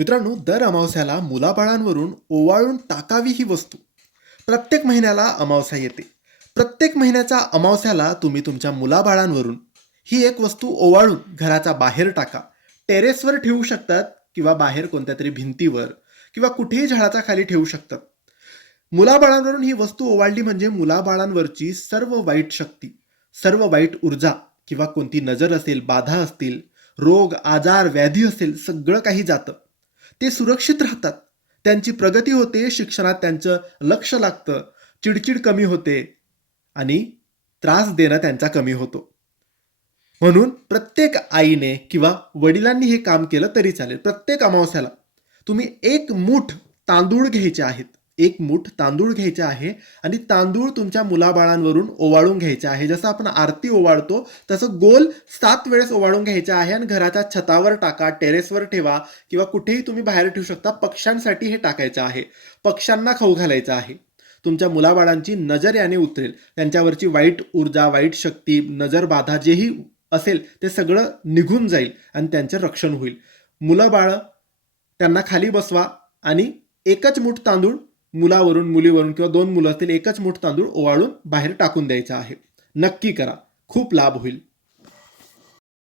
मित्रांनो, दर अमावस्याला मुलाबाळांवरून ओवाळून टाकावी ही वस्तू. प्रत्येक महिन्याला अमावस्या येते. प्रत्येक महिन्याच्या अमावस्याला तुम्ही तुमच्या मुलाबाळांवरून ही एक वस्तू ओवाळून घराच्या बाहेर टाका. टेरेसवर ठेवू शकतात किंवा बाहेर कोणत्या तरी भिंतीवर किंवा कुठेही झाडाच्या खाली ठेवू शकतात. मुलाबाळांवरून ही वस्तू ओवाळली म्हणजे मुलाबाळांवरची सर्व वाईट शक्ती, सर्व वाईट ऊर्जा किंवा कोणती नजर असेल, बाधा असतील, रोग, आजार, व्याधी असेल, सगळं काही जातं. ते सुरक्षित राहतात. त्यांची प्रगती होते, शिक्षणात त्यांचं लक्ष लागतं, चिडचिड कमी होते आणि त्रास देणं त्यांचा कमी होतो. म्हणून प्रत्येक आईने किंवा वडिलांनी हे काम केलं तरी चालेल. प्रत्येक अमावस्याला तुम्ही एक मूठ तांदूळ घ्यायचे आहेत. एक मूठ तांदूळ घ्यायचे आहे आणि तांदूळ तुमच्या मुलाबाळांवरून ओवाळून घ्यायचे आहे. जसं आपण आरती ओवाळतो तसं गोल 7 वेळेस ओवाळून घ्यायचे आहे आणि घराच्या छतावर टाका, टेरेसवर ठेवा किंवा कुठेही तुम्ही बाहेर ठेवू शकता. पक्ष्यांसाठी हे टाकायचं आहे. पक्ष्यांना खाऊ घालायचं आहे. तुमच्या मुलाबाळांची नजर याने उतरेल. त्यांच्यावरची वाईट ऊर्जा, वाईट शक्ती, नजर बाधा जेही असेल ते सगळं निघून जाईल आणि त्यांचं रक्षण होईल. मुलं बाळं त्यांना खाली बसवा आणि एकच मूठ तांदूळ मुलावरून, मुलीवरून किंवा 2 मुलं असतील एकच मूठ तांदूळ ओवाळून बाहेर टाकून द्यायचा आहे. नक्की करा. खूप लाभ होईल.